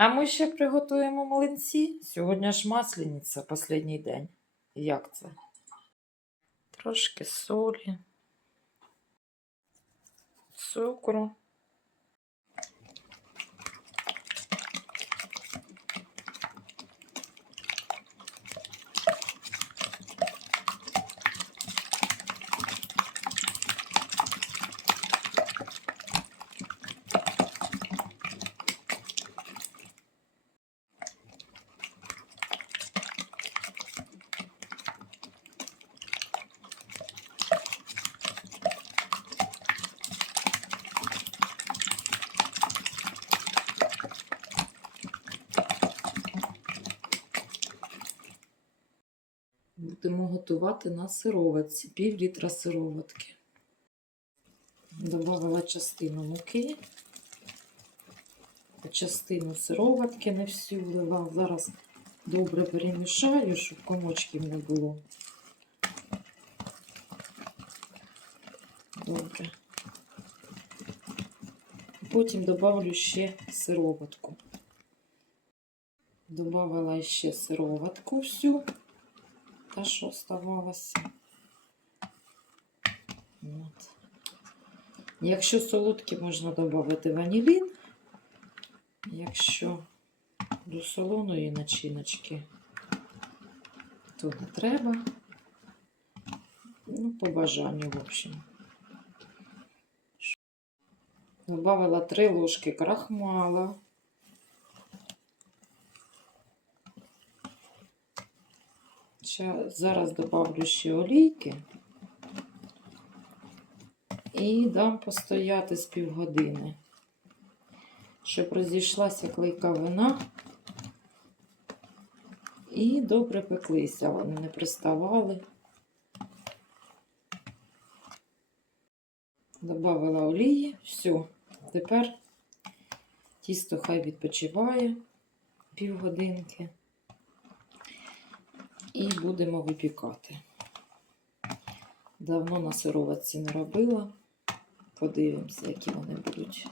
А ми ще приготуємо млинці. Сьогодні ж масляниця, останній день. Як це? Трошки солі, цукру. Будемо готувати на сироватці, пів літра сироватки. Добавила частину муки, частину сироватки, не всю влила. Зараз добре перемішаю, щоб комочків не було. Добре. Потім добавлю ще сироватку. Добавила ще сироватку всю та що оставалося. От. Якщо солодкі, можна додати ванілін. Якщо до солоної начиночки, то не треба. Ну, по бажанню, в общем. Добавила 3 ложки крахмала. Ща- Зараз добавлю ще олійки і дам постояти з півгодини, щоб розійшлася клейковина і добре пеклися, вони не приставали. Добавила олії, все. Тепер тісто хай відпочиває півгодинки і будемо випікати. Давно на сироватці не робила. Подивимося, які вони будуть